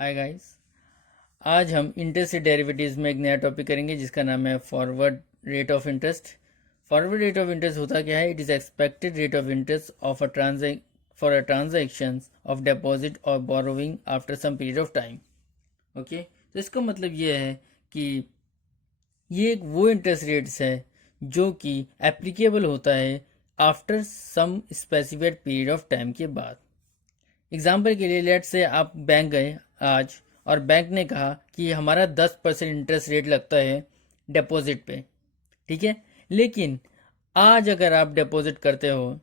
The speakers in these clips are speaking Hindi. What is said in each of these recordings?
Hi guys. आज हम इंटरेस्ट रेट डेरिवेटिव्स में एक नया टॉपिक करेंगे जिसका नाम है forward rate of interest. Forward rate of interest होता क्या है? It is expected rate of interest of a transaction of deposit और borrowing after some period of time. Okay, तो इसका मतलब ये है कि ये वो इंटरेस्ट रेट्स है जो कि एप्लीकेबल होता है after some specified period of time के बाद। एग्जाम्पल के लिए लेट से आप बैंक गए आज और बैंक ने कहा कि हमारा 10% इंटरेस्ट रेट लगता है डिपॉजिट पे, ठीक है। लेकिन आज अगर आप डिपॉजिट करते हो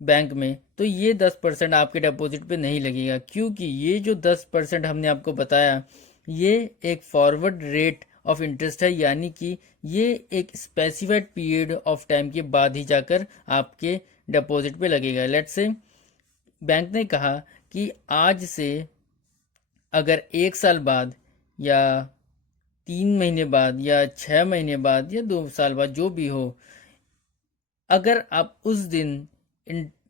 बैंक में तो ये 10% आपके डिपॉजिट पे नहीं लगेगा, क्योंकि ये जो 10% हमने आपको बताया ये एक फॉरवर्ड रेट ऑफ इंटरेस्ट है, यानी कि ये एक स्पेसिफाइड पीरियड ऑफ टाइम के बाद ही जाकर आपके डिपॉजिट पे लगेगा। लेट से बैंक ने कहा कि आज से अगर 1 साल बाद या 3 महीने बाद या 6 महीने बाद या 2 साल बाद जो भी हो, अगर आप उस दिन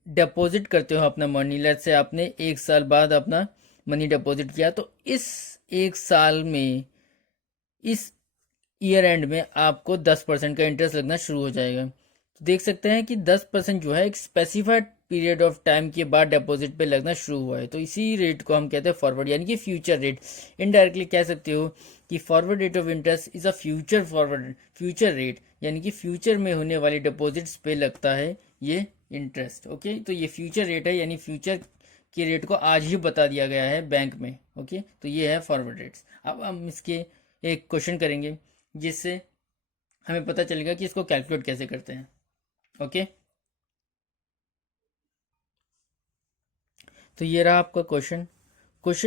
डिपॉजिट करते हो अपना मनी, लेट से आपने 1 साल बाद अपना मनी डिपॉजिट किया, तो इस 1 साल में, इस ईयर एंड में आपको 10% का इंटरेस्ट लगना शुरू हो जाएगा। तो देख सकते हैं कि 10% जो है एक स्पेसिफाइड पीरियड ऑफ टाइम के बाद डिपॉजिट पे लगना शुरू हुआ है। तो इसी रेट को हम कहते हैं फॉरवर्ड, यानी कि फ्यूचर रेट। इनडायरेक्टली कह सकते हो कि forward rate of interest is a future rate, यानी कि फ्यूचर में होने वाली डिपॉजिट्स पे लगता है ये इंटरेस्ट। ओके, तो ये फ्यूचर रेट है, यानी फ्यूचर के रेट को आज ही बता दिया गया है बैंक में। ओके, तो ये है फॉरवर्ड रेट्स। अब हम इसके एक क्वेश्चन करेंगे जिससे हमें पता चलेगा कि इसको कैलकुलेट कैसे करते हैं। ओके, तो ये रहा आपका क्वेश्चन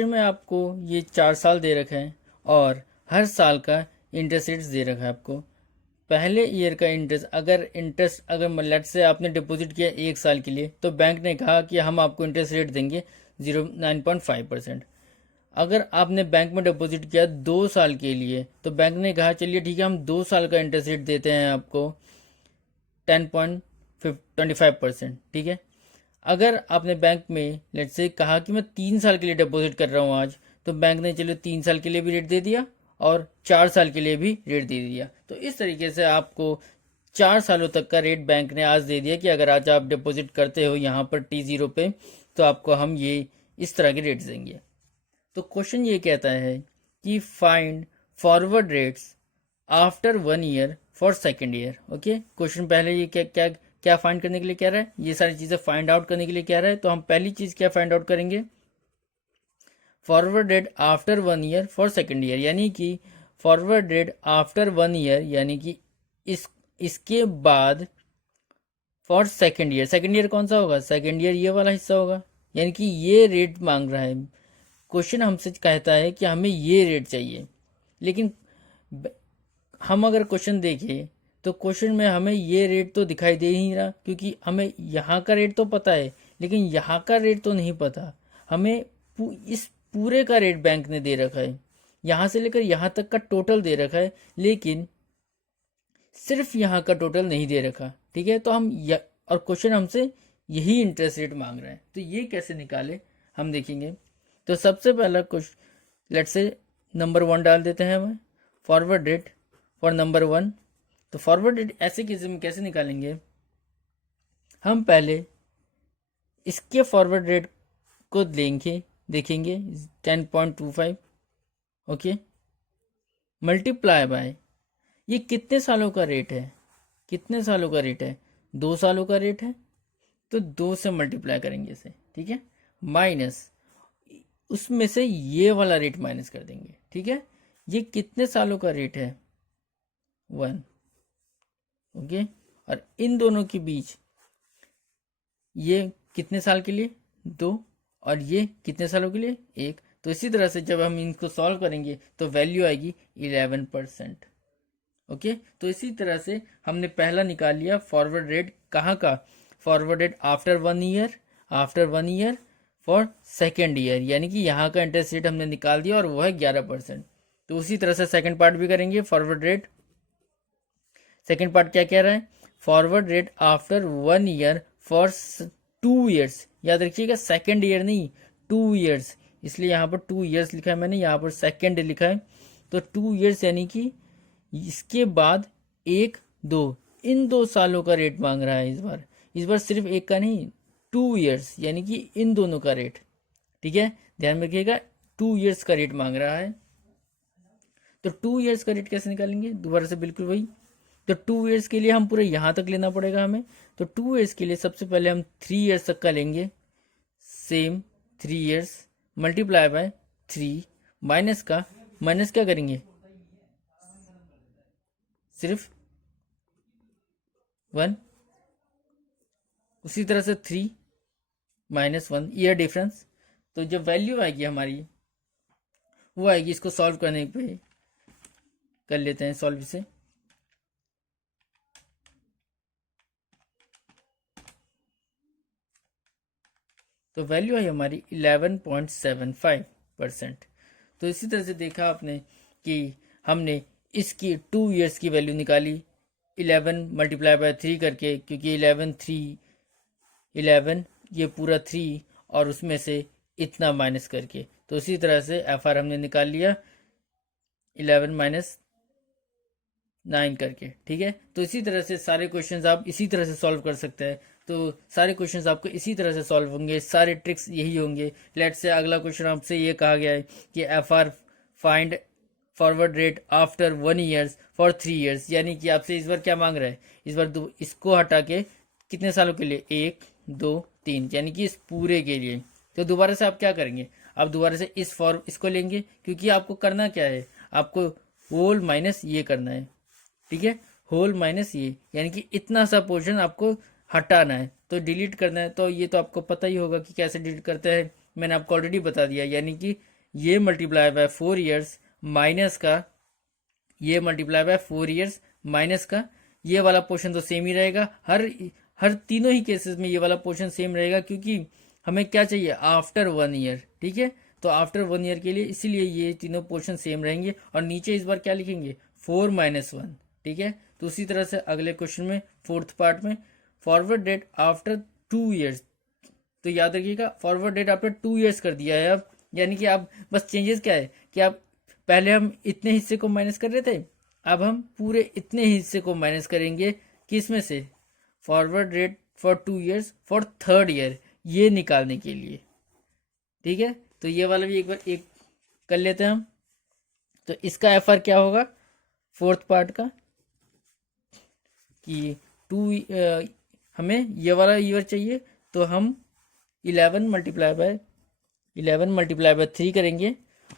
में आपको ये 4 साल दे रखे हैं और हर साल का इंटरेस्ट रेट्स दे रखा है आपको। पहले ईयर का इंटरेस्ट अगर लेट से आपने डिपॉजिट किया 1 साल के लिए, तो बैंक ने कहा कि हम आपको इंटरेस्ट रेट देंगे 9.5%। अगर आपने बैंक में डिपॉजिट किया 2 साल के लिए, तो बैंक ने कहा चलिए ठीक है, हम 2 साल का इंटरेस्ट रेट देते हैं आपको 10.25%, ठीक है। अगर आपने बैंक में लेट से कहा कि मैं 3 साल के लिए डिपॉजिट कर रहा हूँ आज, तो बैंक ने चलो 3 साल के लिए भी रेट दे दिया और 4 साल के लिए भी रेट दे दिया। तो इस तरीके से आपको 4 सालों तक का रेट बैंक ने आज दे दिया कि अगर आज आप डिपॉजिट करते हो यहाँ पर T0 पे, तो आपको हम ये इस तरह के रेट्स देंगे। तो क्वेश्चन ये कहता है कि find forward rates after 1 year for second year. Okay, question पहले ये क्या क्या क्या फाइंड करने के लिए कह रहा है, ये सारी चीजें फाइंड आउट करने के लिए कह रहा है। तो हम पहली चीज क्या फाइंड आउट करेंगे? Forward rate after 1 year for second year, यानी कि फॉरवर्ड रेट आफ्टर 1 ईयर, यानी कि इसके बाद फॉर सेकेंड ईयर कौन सा होगा? सेकेंड ईयर ये वाला हिस्सा होगा, यानी कि ये रेट मांग रहा है क्वेश्चन। हमसे कहता है कि हमें ये रेट चाहिए, लेकिन हम अगर क्वेश्चन देखें तो क्वेश्चन में हमें ये रेट तो दिखाई दे ही नहीं रहा, क्योंकि हमें यहाँ का रेट तो पता है लेकिन यहाँ का रेट तो नहीं पता। हमें इस पूरे का रेट बैंक ने दे रखा है, यहाँ से लेकर यहाँ तक का टोटल दे रखा है, लेकिन सिर्फ यहाँ का टोटल नहीं दे रखा, ठीक है। तो और क्वेश्चन हमसे यही इंटरेस्ट रेट मांग रहे हैं, तो ये कैसे निकाले हम देखेंगे। तो सबसे पहला क्वेश्चन, लेट से नंबर 1 डाल देते हैं हमें फॉरवर्ड रेट फॉर नंबर 1। तो फॉरवर्ड रेट ऐसे केस में कैसे निकालेंगे? हम पहले इसके फॉरवर्ड रेट को देखेंगे 10.25, ओके, मल्टीप्लाई बाय ये कितने सालों का रेट है, 2 सालों का रेट है, तो 2 से मल्टीप्लाई करेंगे इसे, ठीक है, माइनस उसमें से ये वाला रेट माइनस कर देंगे, ठीक है। ये कितने सालों का रेट है? 1, ओके, और इन दोनों के बीच ये कितने साल के लिए? 2, और ये कितने सालों के लिए? 1। तो इसी तरह से जब हम इनको सॉल्व करेंगे तो वैल्यू आएगी 11%। ओके, तो इसी तरह से हमने पहला निकाल लिया फॉरवर्ड रेट। कहाँ का? Forward rate after 1 year for second year, यानी कि यहाँ का इंटरेस्ट रेट हमने निकाल दिया और वो है 11%। तो उसी तरह से सेकेंड पार्ट भी करेंगे। फॉरवर्ड रेट सेकेंड पार्ट क्या कह रहा है? Forward rate after 1 year for 2 years. याद रखिएगा, सेकेंड ईयर नहीं, 2 ईयर्स। इसलिए यहाँ पर 2 ईयर्स लिखा है मैंने, यहाँ पर सेकेंड लिखा है। तो 2 ईयर्स यानी कि इसके बाद 1 2 इन 2 सालों का रेट मांग रहा है इस बार सिर्फ एक का नहीं, 2 ईयर्स यानी कि इन दोनों का रेट। ठीक है, ध्यान में रखिएगा, 2 ईयर्स का रेट मांग रहा है। तो 2 ईयर्स का रेट कैसे निकालेंगे, दोबारा से बिल्कुल वही। तो 2 ईयर्स के लिए हम पूरे यहाँ तक लेना पड़ेगा हमें। तो 2 ईयर्स के लिए सबसे पहले हम 3 ईयर्स तक का लेंगे, same 3 years multiply by 3 minus का, माइनस क्या करेंगे, सिर्फ 1, उसी तरह से 3 माइनस 1 ईयर डिफरेंस। तो जब वैल्यू आएगी हमारी वो आएगी, इसको सॉल्व करने पे कर लेते हैं सॉल्व इसे। तो वैल्यू आई हमारी 11.75%। तो इसी तरह से देखा आपने कि हमने इसकी 2 ईयर्स की वैल्यू निकाली 11 मल्टीप्लाई बाय 3 करके, क्योंकि 11 ये पूरा 3 और उसमें से इतना माइनस करके। तो इसी तरह से एफ आर हमने निकाल लिया 11 माइनस 9 करके। ठीक है, तो इसी तरह से सारे क्वेश्चंस आप इसी तरह से सॉल्व कर सकते हैं। तो सारे क्वेश्चंस आपको इसी तरह से सॉल्व होंगे, सारे ट्रिक्स यही होंगे। लेट से अगला क्वेश्चन आपसे ये कहा गया है कि F R find forward rate after 1 years for 3 years, यानी कि आपसे इस बार क्या मांग रहा है, इस बार इसको हटा के कितने सालों के लिए, 1 2 3, यानी कि इस पूरे के लिए। तो दोबारा से आप क्या करेंगे, आप दोबारा से इसको लेंगे, क्योंकि आपको करना क्या है, आपको होल माइनस ये करना है। ठीक है, होल माइनस ये, यानी कि इतना सा पोर्शन आपको हटाना है, तो डिलीट करना है। तो ये तो आपको पता ही होगा कि कैसे डिलीट करते हैं, मैंने आपको ऑलरेडी बता दिया। यानी कि ये मल्टीप्लाई बाय 4 ईयर्स माइनस का, ये मल्टीप्लाई बाय 4 ईयर्स माइनस का, ये वाला पोर्शन तो सेम ही रहेगा। हर तीनों ही केसेस में ये वाला पोर्शन सेम रहेगा, क्योंकि हमें क्या चाहिए, आफ्टर 1 ईयर। ठीक है, तो आफ्टर 1 ईयर के लिए इसीलिए ये तीनों पोर्शन सेम रहेंगे। और नीचे इस बार क्या लिखेंगे, 4 माइनस 1। ठीक है, तो उसी तरह से अगले क्वेश्चन में फोर्थ पार्ट में फॉरवर्ड डेट आफ्टर 2 ईयर्स, तो याद रखिएगा फॉरवर्ड डेट आफ्टर 2 ईयर्स कर दिया है अब। यानी कि आप बस चेंजेस क्या है कि आप पहले हम इतने हिस्से को माइनस कर रहे थे, अब हम पूरे इतने हिस्से को माइनस करेंगे, किसमें से, forward rate for 2 years for 3rd year, ये निकालने के लिए। ठीक है, तो ये वाला भी एक बार एक कर लेते हैं हम। तो इसका एफ आर क्या होगा फोर्थ पार्ट का, कि 2 हमें ये वाला ईयर चाहिए, तो हम 11 मल्टीप्लाई बाय 3 करेंगे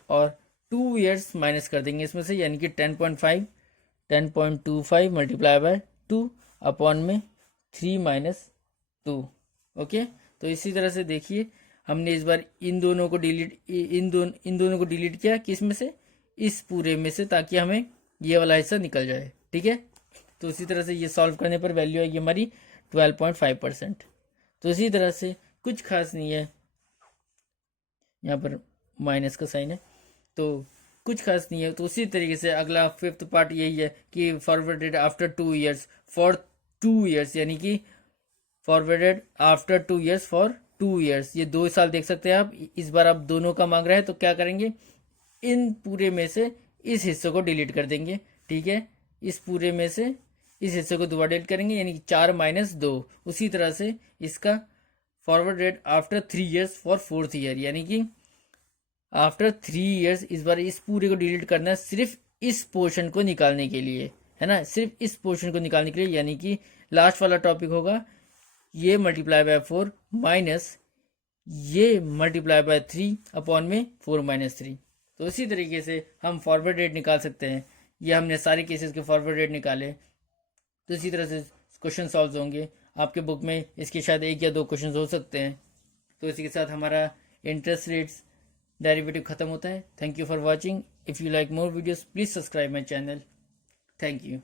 और 2 ईयर्स माइनस कर देंगे इसमें से, यानी कि 10.25 मल्टीप्लाई बाय 2 अपॉन में 3 माइनस 2। ओके, तो इसी तरह से देखिए हमने इस बार इन दोनों को डिलीट किया, किस में से, इस पूरे में से, ताकि हमें ये वाला हिस्सा निकल जाए। ठीक है, तो इसी तरह से ये सॉल्व करने पर वैल्यू आएगी हमारी 12.5%। तो इसी तरह से कुछ खास नहीं है, यहाँ पर माइनस का साइन है, तो कुछ खास नहीं है। तो उसी तरीके से अगला फिफ्थ पार्ट यही है कि forward date after 2 years for 2 years, यानी कि forward date after 2 years for 2 years, ये 2 साल देख सकते हैं आप। इस बार आप दोनों का मांग रहा है, तो क्या करेंगे, इन पूरे में से इस हिस्से को डिलीट कर देंगे। ठीक है, इस पूरे में से इस हिस्से को दोबारा डिलीट करेंगे, यानी कि 4 माइनस 2। उसी तरह से इसका forward date after 3 years for 4th year, यानी कि आफ्टर 3 ईयर्स इस बार इस पूरे को डिलीट करना है, सिर्फ इस पोर्शन को निकालने के लिए, है ना, सिर्फ इस पोर्शन को निकालने के लिए। यानी कि लास्ट वाला टॉपिक होगा ये मल्टीप्लाई बाय 4 माइनस ये मल्टीप्लाई बाय 3 अपॉन में 4 माइनस 3। तो इसी तरीके से हम फॉरवर्ड रेट निकाल सकते हैं। ये हमने सारे केसेस के फॉरवर्ड रेट निकाले, तो इसी तरह से क्वेश्चन सॉल्व होंगे आपके बुक में। इसके शायद 1 या 2 क्वेश्चन हो सकते हैं। तो इसी के साथ हमारा इंटरेस्ट रेट्स डेरिवेटिव खत्म होता है। Thank you for watching. If you like more videos please subscribe my channel. Thank you.